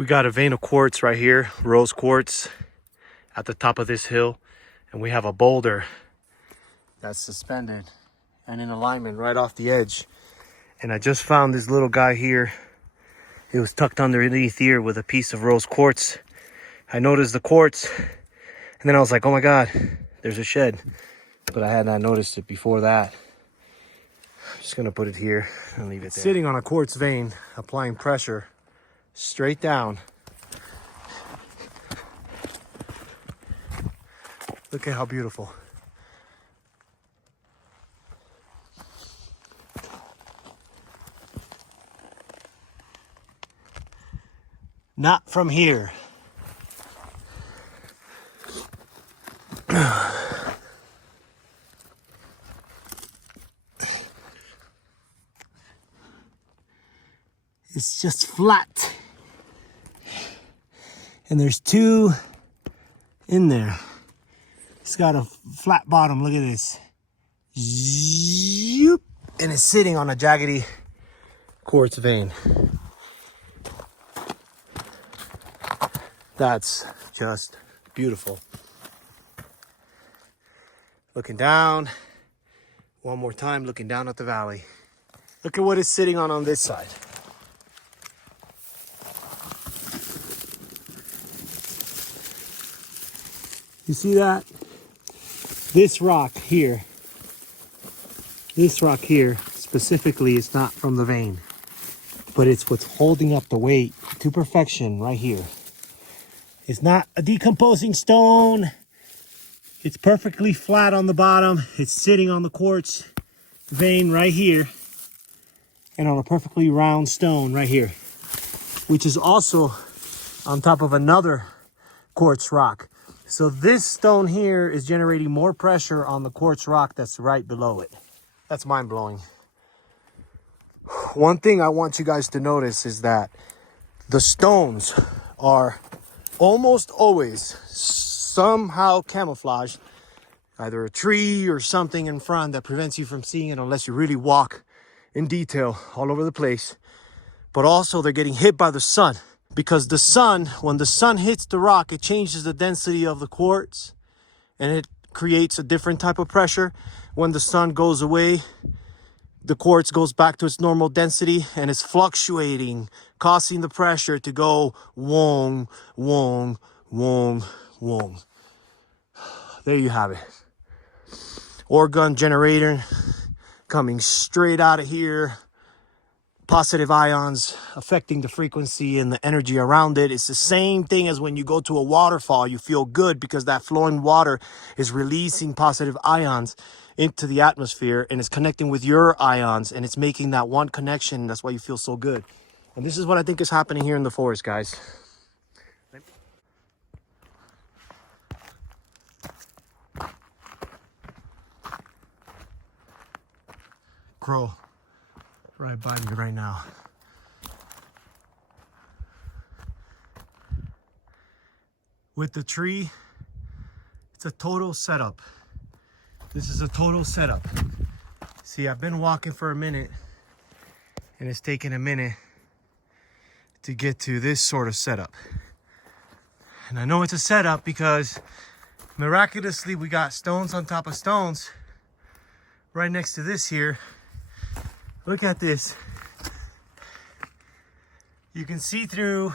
We got a vein of quartz right here, rose quartz, at the top of this hill. And we have a boulder that's suspended and in alignment right off the edge. And I just found this little guy here. It was tucked underneath here with a piece of rose quartz. I noticed the quartz, and then I was like, oh my God, there's a shed. But I had not noticed it before that. I'm just gonna put it here and leave it there. Sitting on a quartz vein, applying pressure straight down. Look at how beautiful. Not from here. It's just flat. And there's two in there. It's got a flat bottom, look at this. Zoop. And it's sitting on a jaggedy quartz vein. That's just beautiful. Looking down, one more time, looking down at the valley. Look at what it's sitting on this side. You see that? This rock here specifically is not from the vein, but it's what's holding up the weight to perfection right here. It's not a decomposing stone. It's perfectly flat on the bottom. It's sitting on the quartz vein right here and on a perfectly round stone right here, which is also on top of another quartz rock. So this stone here is generating more pressure on the quartz rock that's right below it. That's mind-blowing. One thing I want you guys to notice is that the stones are almost always somehow camouflaged, either a tree or something in front that prevents you from seeing it unless you really walk in detail all over the place. But also they're getting hit by the sun. Because the sun, when the sun hits the rock, it changes the density of the quartz and it creates a different type of pressure. When the sun goes away, the quartz goes back to its normal density and it's fluctuating, causing the pressure to go wong, wong, wong, wong. There you have it. Orgone generator coming straight out of here. Positive ions affecting the frequency and the energy around it. It's the same thing as when you go to a waterfall. You feel good because that flowing water is releasing positive ions into the atmosphere and it's connecting with your ions and it's making that one connection. That's why you feel so good. And this is what I think is happening here in the forest, guys. Crow. Right by me right now. With the tree, it's a total setup. This is a total setup. See, I've been walking for a minute and it's taken a minute to get to this sort of setup. And I know it's a setup because miraculously we got stones on top of stones right next to this here. Look at this. You can see through.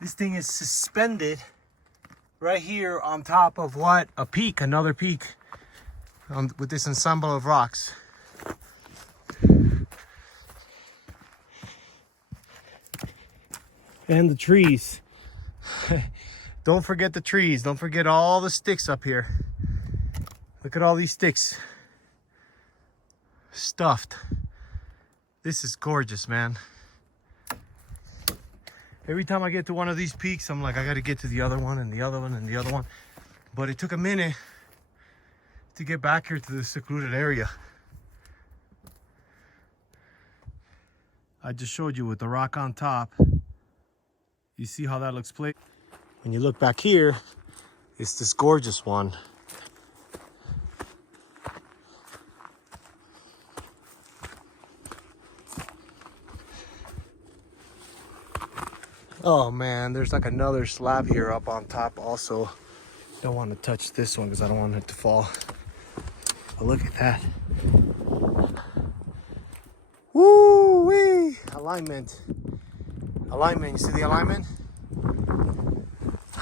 This thing is suspended right here on top of what? A peak, another peak with this ensemble of rocks. And the trees. Don't forget the trees. Don't forget all the sticks up here. Look at all these sticks. Stuffed. This is gorgeous, man. Every time I get to one of these peaks, I'm like, I got to get to the other one and the other one and the other one. But it took a minute to get back here to the secluded area. I just showed you with the rock on top. You see how that looks played? When you look back here, it's this gorgeous one. Oh man, there's like another slab here up on top also. Don't want to touch this one because I don't want it to fall. But look at that. Woo-wee! Alignment. Alignment, you see the alignment?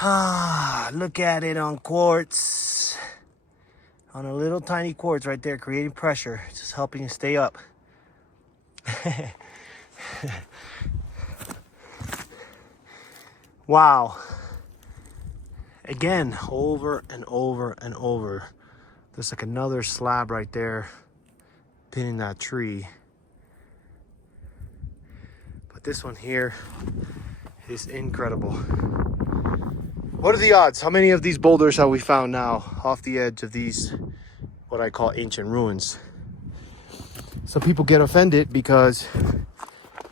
Ah, look at it on quartz. On a little tiny quartz right there, creating pressure, just helping you stay up. Wow. Again, over and over and over. There's like another slab right there pinning that tree. But this one here is incredible. What are the odds? How many of these boulders have we found now off the edge of these, what I call ancient ruins? Some people get offended because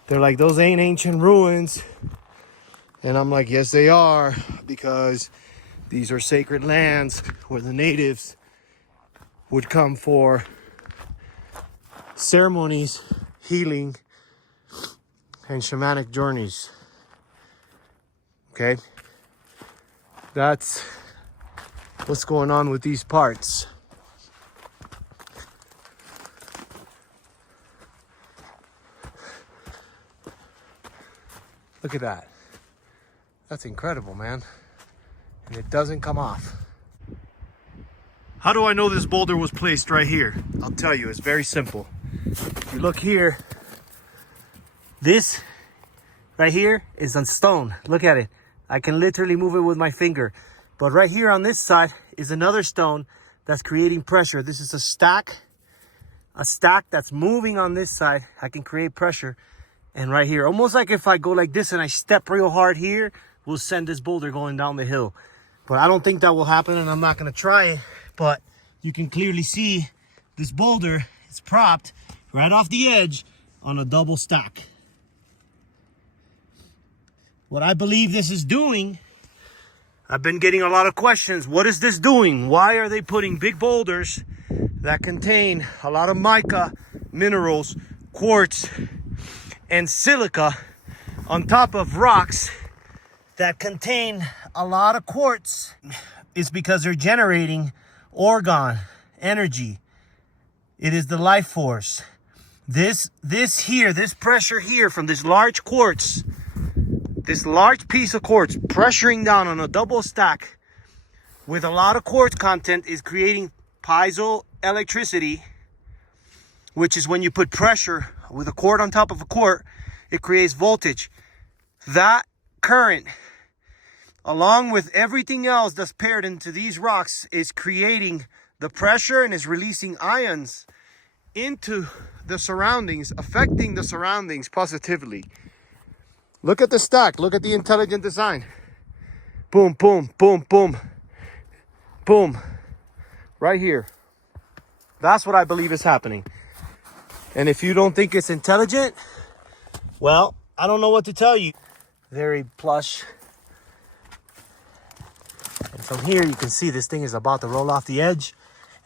they're like, those ain't ancient ruins. And I'm like, yes, they are, because these are sacred lands where the natives would come for ceremonies, healing, and shamanic journeys. Okay? That's what's going on with these parts. Look at that. That's incredible, man. And it doesn't come off. How do I know this boulder was placed right here? I'll tell you, it's very simple. If you look here, this right here is on stone. Look at it. I can literally move it with my finger. But right here on this side is another stone that's creating pressure. This is a stack that's moving on this side. I can create pressure. And right here, almost like if I go like this and I step real hard here, we'll send this boulder going down the hill. But I don't think that will happen, and I'm not gonna try it. But you can clearly see this boulder is propped right off the edge on a double stack. What I believe this is doing, I've been getting a lot of questions. What is this doing? Why are they putting big boulders that contain a lot of mica, minerals, quartz, and silica on top of rocks that contain a lot of quartz? It's because they're generating orgone energy. It is the life force. This pressure here from this large quartz, this large piece of quartz pressuring down on a double stack with a lot of quartz content is creating piezoelectricity, which is when you put pressure with a cord on top of a cord, it creates voltage. That current, along with everything else that's paired into these rocks, is creating the pressure and is releasing ions into the surroundings, affecting the surroundings positively. Look at the stack. Look at the intelligent design. Boom, boom, boom, boom, boom. Right here. That's what I believe is happening. And if you don't think it's intelligent, well, I don't know what to tell you. Very plush. And from here, you can see this thing is about to roll off the edge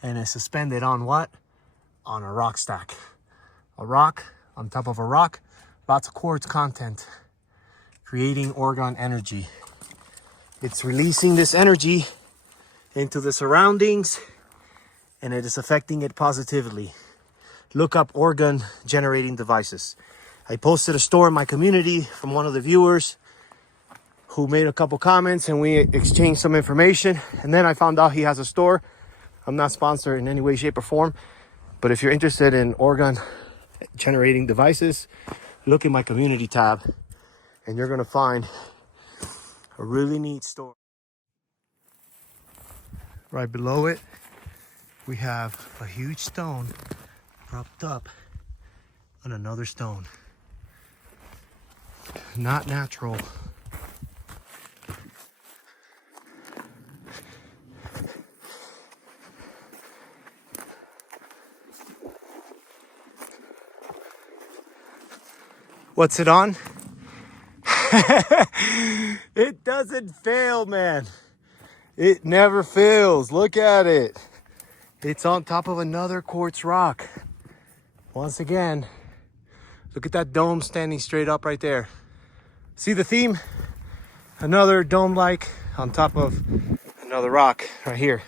and it's suspended on what? On a rock stack. A rock on top of a rock. Lots of quartz content. Creating orgone energy. It's releasing this energy into the surroundings and it is affecting it positively. Look up orgone generating devices. I posted a store in my community from one of the viewers who made a couple comments and we exchanged some information. And then I found out he has a store. I'm not sponsored in any way, shape, or form. But if you're interested in orgone generating devices, look in my community tab and you're gonna find a really neat store. Right below it, we have a huge stone propped up on another stone. Not natural. What's it on? It doesn't fail, man. It never fails. Look at it. It's on top of another quartz rock. Once again, look at that dome standing straight up right there. See the theme? another dome-like on top of another rock right here.